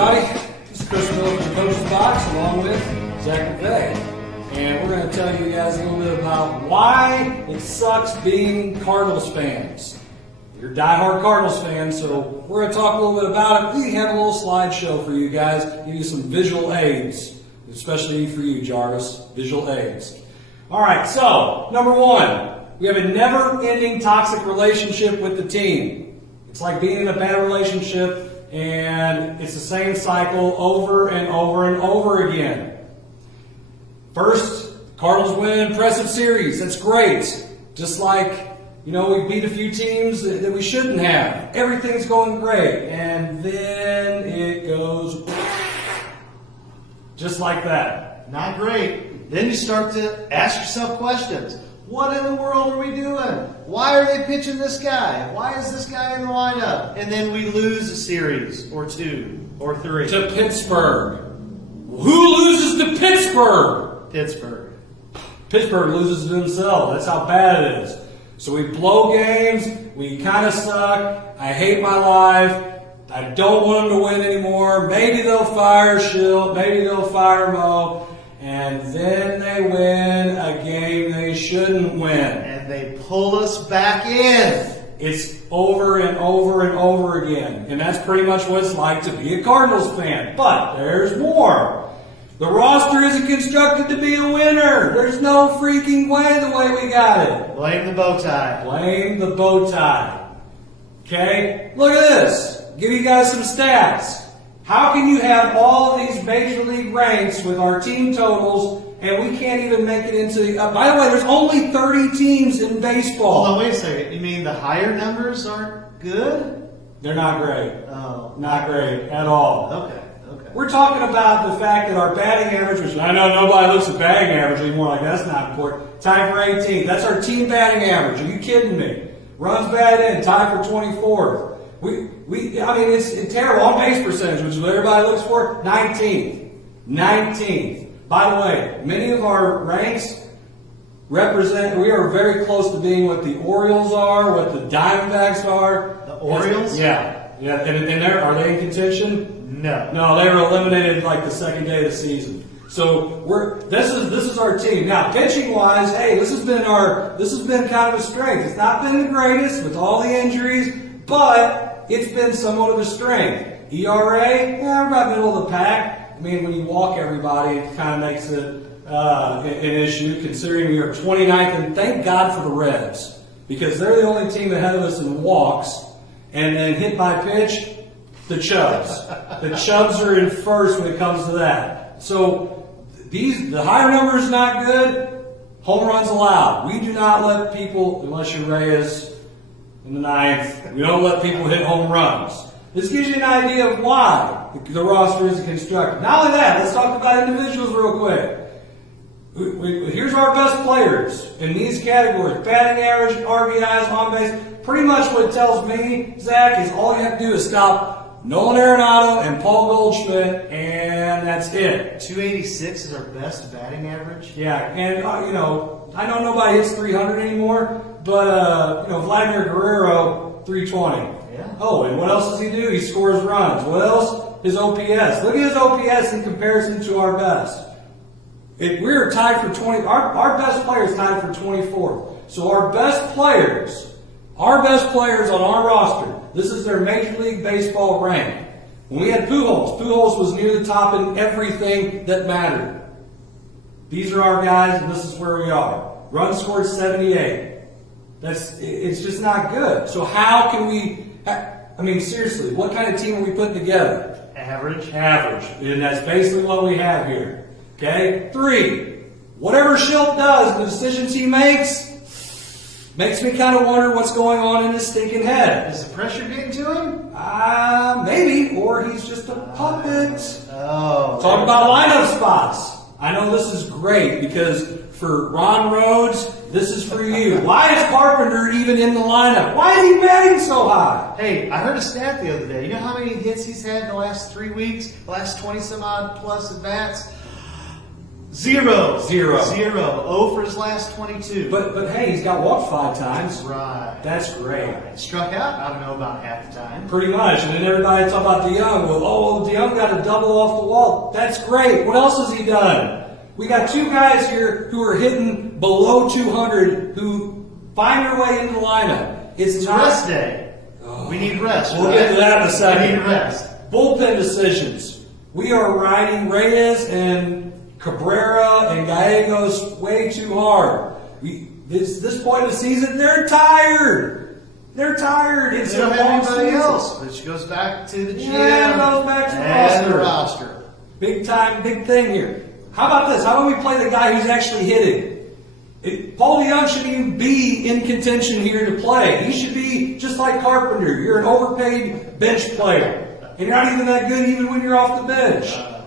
everybody. This is Chris Miller from the Coach's Box along with Zac McVey. And we're going to tell you guys a little bit about why it sucks being Cardinals fans. You're diehard Cardinals fans, so we're going to talk a little bit about it. We have a little slideshow for you guys, give you some visual aids, especially for you, Jarvis, visual aids. All right, so number one, we have a never-ending toxic relationship with the team. It's like being in a bad relationship, and it's the same cycle over and over and over again. First, Cardinals win an impressive series. That's great. Just like, we beat a few teams that we shouldn't have. Everything's going great. And then it goes just like that. Not great. Then you start to ask yourself questions. What in the world are we doing? Why are they pitching this guy? Why is this guy in the lineup? And then we lose a series or two or three. To Pittsburgh. Who loses to Pittsburgh? Pittsburgh. Pittsburgh loses to themselves. That's how bad it is. So we blow games. We kind of suck. I hate my life. I don't want them to win anymore. Maybe they'll fire Schill. Maybe they'll fire Mo. And then they win a game they shouldn't win. And they pull us back in. It's over and over and over again. And that's pretty much what it's like to be a Cardinals fan. But there's more. The roster isn't constructed to be a winner. There's no freaking way the way we got it. Blame the bow tie. Blame the bow tie. Okay? Look at this. Give you guys some stats. How can you have all these major league ranks with our team totals and we can't even make it into the... by the way, there's only 30 teams in baseball. Hold on, wait a second. You mean the higher numbers aren't good? They're not great. Oh. Not great at all. Okay. We're talking about the fact that our batting average, which I know nobody looks at batting average anymore, like that's not important, tied for 18th. That's our team batting average. Are you kidding me? Runs batted in, tied for 24th. It's terrible. On base percentage, which is what everybody looks for, 19th. 19th. By the way, many of our ranks represent, we are very close to being what the Orioles are, what the Diamondbacks are. The Orioles? Yeah. And are they in contention? No, they were eliminated like the second day of the season. So this is our team. Now, pitching wise, hey, this has been kind of a strength. It's not been the greatest with all the injuries, but it's been somewhat of a strength. ERA, we're about middle of the pack. I mean, when you walk everybody, it kind of makes it an issue, considering we are 29th, and thank God for the Reds, because they're the only team ahead of us in walks, and then hit by pitch, the Chubs. The Chubs are in first when it comes to that. So the higher number is not good. Home runs allowed. We do not let people, unless you're Reyes in the ninth, we don't let people hit home runs. This gives you an idea of why the roster isn't constructed. Not only that, let's talk about individuals real quick. Here's our best players in these categories. Batting average, RBIs, on base. Pretty much what it tells me, Zach, is all you have to do is stop Nolan Arenado and Paul Goldschmidt, and that's it. 286 is our best batting average? Yeah, and, I know nobody hits 300 anymore, but, Vladimir Guerrero, 320. Yeah. Oh, and what else does he do? He scores runs. What else? His OPS. Look at his OPS in comparison to our best. We're tied for 20. Our best players tied for 24th. So our best players on our roster, this is their Major League Baseball rank. When we had Pujols was near the top in everything that mattered. These are our guys, and this is where we are. Run scored 78. It's just not good. So how can we? Seriously, what kind of team are we putting together? Average, and that's basically what we have here. Okay. 3. Whatever Schilt does, the decisions he makes me kind of wonder what's going on in his stinking head. Is the pressure getting to him? Maybe, or he's just a puppet. Talk Oh. about lineup spots. I know this is great because for Ron Rhodes, this is for you. Why is Carpenter even in the lineup? Why is he batting so high? Hey, I heard a stat the other day. You know how many hits he's had in the last 3 weeks? The last 20 some odd plus at bats? Zero. 0 for his last 22. But hey, he's got walked 5 times. Right. That's great. Right. Struck out, I don't know, about half the time. Pretty much. And then everybody talk about DeYoung. Well, oh, DeYoung got a double off the wall. That's great. What else has he done? We got 2 guys here who are hitting below 200 who find their way into the lineup. It's not rest day. We need rest. We'll right? get to that in a second. We need rest. Bullpen decisions. We are riding Reyes and Cabrera and Gallegos way too hard. This point of the season, they're tired. They're tired. It's They don't a have long anybody season. else, which goes back to the GM Yeah, it goes back to the and roster. the roster. Big time, big thing here. How about this? How about we play the guy who's actually hitting? Paul DeYoung shouldn't even be in contention here to play. He should be just like Carpenter. You're an overpaid bench player. And you're not even that good even when you're off the bench.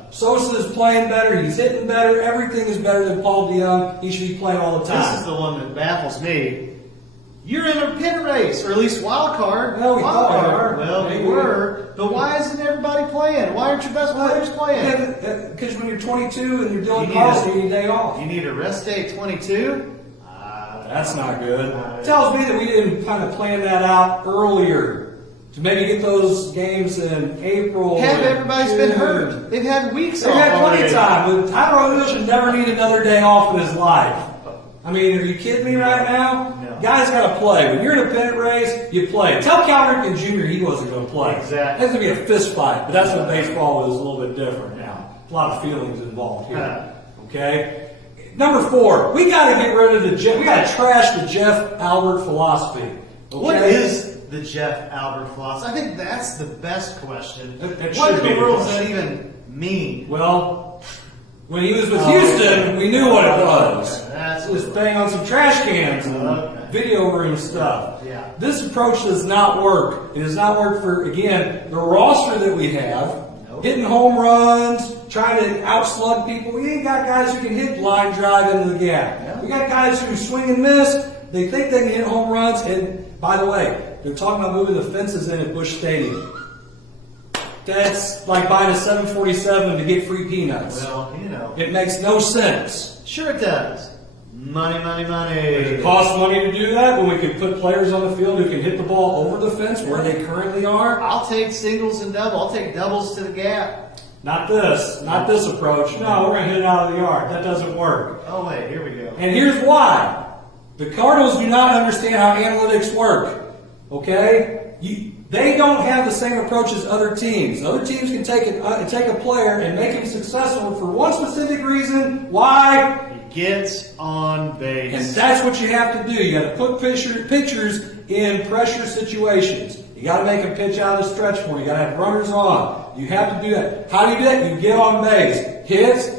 Sosa is playing better. He's hitting better. Everything is better than Paul DeYoung. He should be playing all the time. This is the one that baffles me. You're in a pit race, or at least wild card. Well, we Wild thought we card. were. Well, we Maybe. were. But why isn't everybody playing? Why aren't your best players playing? Because when you're 22 and you're doing You calls, need you need a day off. You need a rest day at 22? That's not good. Tells me that we didn't kind of plan that out earlier to maybe get those games in April. Everybody's been June. hurt. They've had weeks They've off had plenty of already. time. But Tyler O'Neill should never need another day off in his life. I mean, are you kidding me right now? No. Guys got to play. When you're in a pennant race, you play. Tell Cal Ripken Jr. he wasn't going to play. Exactly. That's going to be a fist fight, but that's what baseball is a little bit different now. A lot of feelings involved here. Okay? Number 4, we got to get rid of the Jeff. We got to trash the Jeff Albert philosophy. Okay? What is the Jeff Albert philosophy? I think that's the best question. That What should in be the the world does question. that even mean? Well, when he was with Houston, we knew what it was. Okay, that's It was what- bang on some trash cans and Okay. video room stuff. Yeah. This approach does not work. It does not work for, again, the roster that we have. Nope. Hitting home runs, trying to outslug people. We ain't got guys who can hit line drive into the gap. Yeah. We got guys who swing and miss. They think they can hit home runs. And by the way, they're talking about moving the fences in at Busch Stadium. That's like buying a 747 to get free peanuts. Well, you know. It makes no sense. Sure it does. Money, money, money. It costs money to do that when we could put players on the field who can hit the ball over the fence where they currently are. I'll take singles and double. I'll take doubles to the gap. Not this approach. No, we're going to hit it out of the yard. That doesn't work. Oh, wait, here we go. And here's why. The Cardinals do not understand how analytics work. Okay? They don't have the same approach as other teams. Other teams can take a player and make him successful for one specific reason. Why? He gets on base. And that's what you have to do. You got to put pitchers in pressure situations. You got to make them pitch out of the stretch point. You got to have runners on. You have to do that. How do you do that? You get on base. Hits,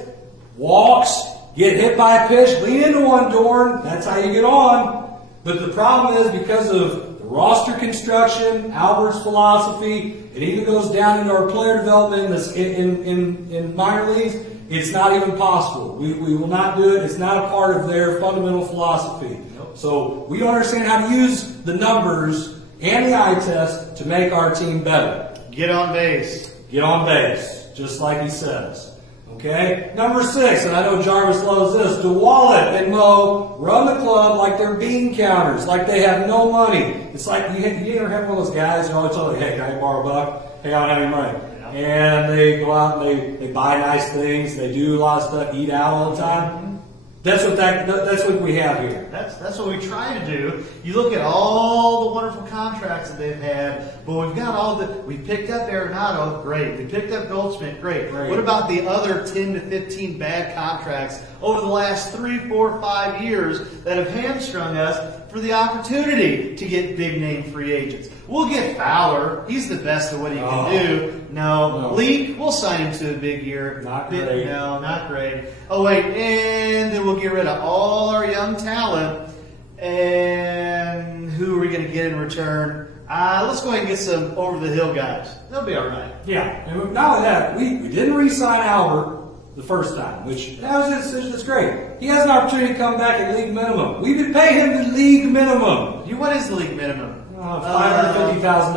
walks, get hit by a pitch, lean into one, Dorn. That's how you get on. But the problem is because of the roster construction, Albert's philosophy, it even goes down into our player development in minor leagues. It's not even possible. We will not do it. It's not a part of their fundamental philosophy. Nope. So we don't understand how to use the numbers and the eye test to make our team better. Get on base. Get on base, just like he says. Okay? Number 6, and I know Jarvis loves this, DeWallet and Mo run the club like they're bean counters, like they have no money. It's like, you ever have one of those guys who always tell you, hey, can I borrow a buck? Hey, I don't have any money. Yeah. And they go out and they buy nice things, they do a lot of stuff, eat out all the time. That's what we have here. That's what we try to do. You look at all the wonderful contracts that they've had, but we've got we picked up Arenado, great. We picked up Goldschmidt, great. What about the other 10 to 15 bad contracts over the last 3, 4, 5 years that have hamstrung us for the opportunity to get big name free agents? We'll get Fowler. He's the best at what he can do. No. Leak, we'll sign him to a big year. Not great. No, not great. Oh, wait, and then we'll get rid of all our young talent. And who are we going to get in return? Let's go ahead and get some over-the-hill guys. They'll be all right. Yeah, and not only that, we didn't re-sign Albert the first time, which that's great. He has an opportunity to come back at league minimum. We would pay him the league minimum. What is the league minimum? $550,000.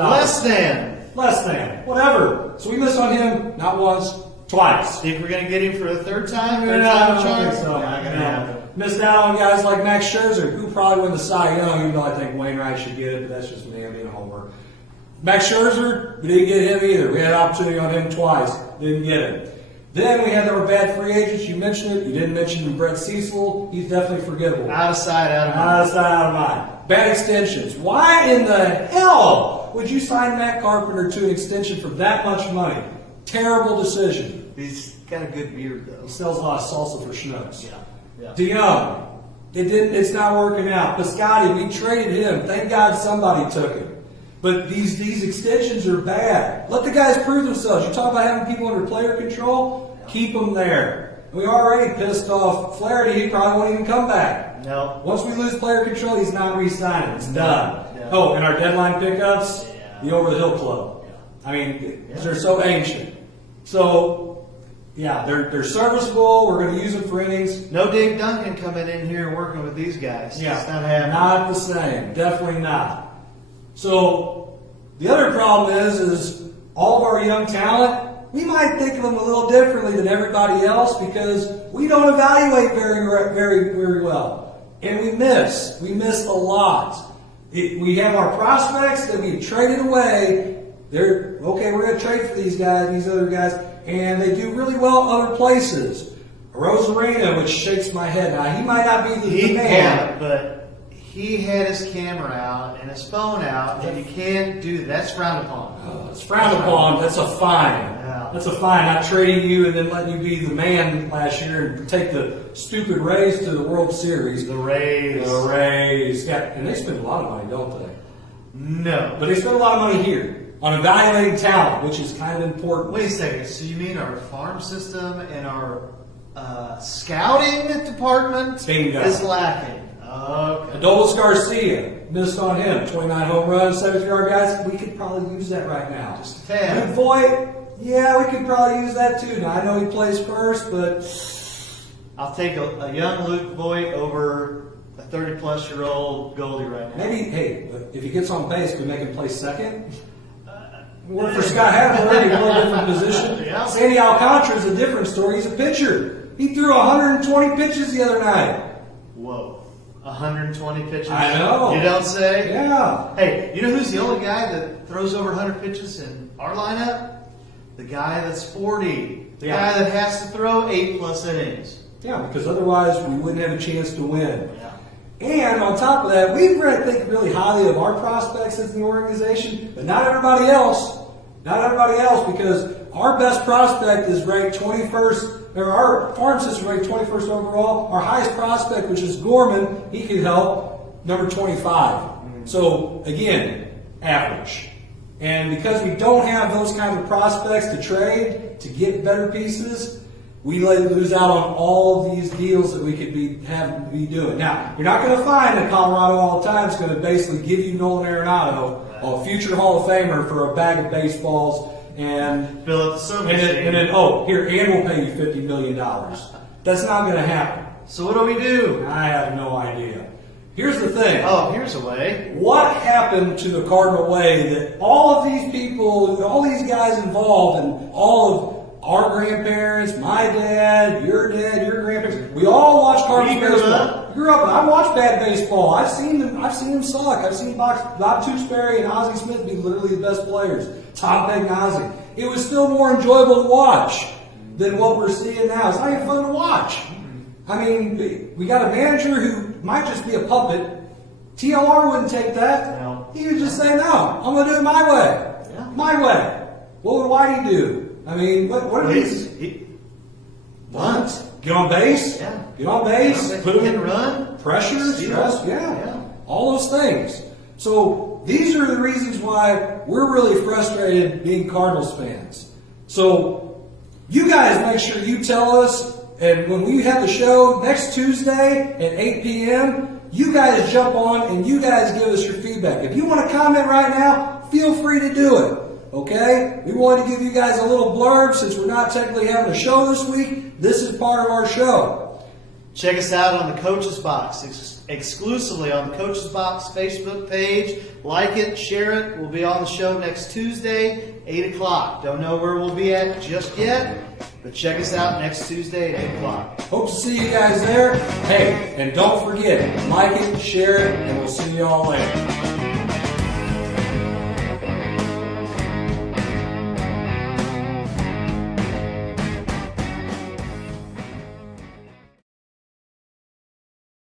Less than. Whatever. So we missed on him not once, twice. Think we're going to get him for a third time? No, I don't think so. Not gonna happen. Missed out on guys like Max Scherzer, who probably win the Cy Young, even though I think Wainwright should get it, but that's just me being a homer. Max Scherzer, we didn't get him either. We had an opportunity on him twice, didn't get him. Then we had our bad free agents. You mentioned it. You didn't mention Brett Cecil. He's definitely forgettable. Out of sight, out of mind. Out of sight, out of mind. Bad extensions. Why in the hell would you sign Matt Carpenter to an extension for that much money? Terrible decision. He's got a good beard, He though. sells a lot of salsa for schnooks. Yeah. DeYoung, it's not working out. Piscotty, we traded him. Thank God somebody took him. But these extensions are bad. Let the guys prove themselves. You talk about having people under player control, keep them there. We already pissed off Flaherty. He probably won't even come back. No. Once we lose player control, he's not re-signing. It's done. Yeah. Oh, and our deadline pickups, Yeah. the Over the Hill Club. Yeah. I mean, they're so ancient. So, yeah, they're serviceable. We're going to use them for innings. No Dave Duncan coming in here and working with these guys. Yeah, It's not happening. not the same. Definitely not. So the other problem is all of our young talent. We might think of them a little differently than everybody else because we don't evaluate very well, and we miss. We miss a lot. We have our prospects that we traded away. They're okay. We're going to trade for these guys, these other guys, and they do really well other places. Rosarena, which shakes my head. Now he might not be the man, but he had his camera out and his phone out, and you can't do that. That's frowned upon. It's frowned upon. That's a fine. Yeah. That's a fine. Not trading you and then letting you be the man last year and take the stupid Rays to the World Series. The Rays. The Rays. Yeah, and they spend a lot of money, don't they? No. But they spend a lot of money here on evaluating talent, which is kind of important. Wait a second. So you mean our farm system and our scouting department Bingo. is lacking? Okay. Adolis Garcia, missed on him. 29 home runs, 70-yard guys. We could probably use that right now. Just a tad. Luke Voigt, yeah, we could probably use that too. Now, I know he plays first, but I'll take a young Luke Voigt over a 30-plus-year-old Goldie right now. maybe, hey, if he gets on base, we make him play second. Work for Scott Haverford, he's a little different position. Yeah. Sandy Alcantara's a different story. He's a pitcher. He threw 120 pitches the other night. Whoa. 120 pitches? I know. You don't say? Yeah. Hey, you know who's the only guy that throws over 100 pitches in our lineup? The guy that's 40. The Yeah. guy that has to throw 8+ innings. Yeah, because otherwise we wouldn't have a chance to win. Yeah. And on top of that, we think really highly of our prospects as the organization, but not everybody else. Not everybody else, because our best prospect is ranked 21st, or our farm system ranked 21st overall. Our highest prospect, which is Gorman, he could help, number 25. So, again, average. And because we don't have those kind of prospects to trade, to get better pieces, we lose out on all of these deals that we could be doing. Now, you're not going to find that Colorado all the time is going to basically give you Nolan Arenado, a future Hall of Famer, for a bag of baseballs and Fill up the soda and machine. then here, and we'll pay you $50 million. That's not going to happen. So what do we do? I have no idea. Here's the thing. Oh, here's a way. What happened to the Cardinal way that all of these people, all these guys involved, and all of our grandparents, my dad, your grandparents, we all watched Cardinals baseball. Grew up. I watched bad baseball. I've seen them suck. I've seen Bob Tewksbury and Ozzie Smith be literally the best players. Tom Pagnozzi. It was still more enjoyable to watch than what we're seeing now. It's not even fun to watch. I mean, we got a manager who might just be a puppet. TLR wouldn't take that. No. He would just say, no, I'm going to do it my way. Yeah. My way. What would Whitey do? I mean, what are these? Bunt. Get on base? Yeah. Get on base. Put Put him them in run. pressure, Steal. stress, Yeah. all those things. So these are the reasons why we're really frustrated being Cardinals fans. So you guys make sure you tell us, and when we have the show next Tuesday at 8 p.m., you guys jump on and you guys give us your feedback. If you want to comment right now, feel free to do it. Okay? We wanted to give you guys a little blurb since we're not technically having a show this week. This is part of our show. Check us out on the Coach's Box exclusively on the Coach's Box Facebook page. Like it, share it. We'll be on the show next Tuesday, 8 o'clock. Don't know where we'll be at just yet, but check us out next Tuesday at 8 o'clock. Hope to see you guys there. Hey, and don't forget, like it, share it, and we'll see you all later.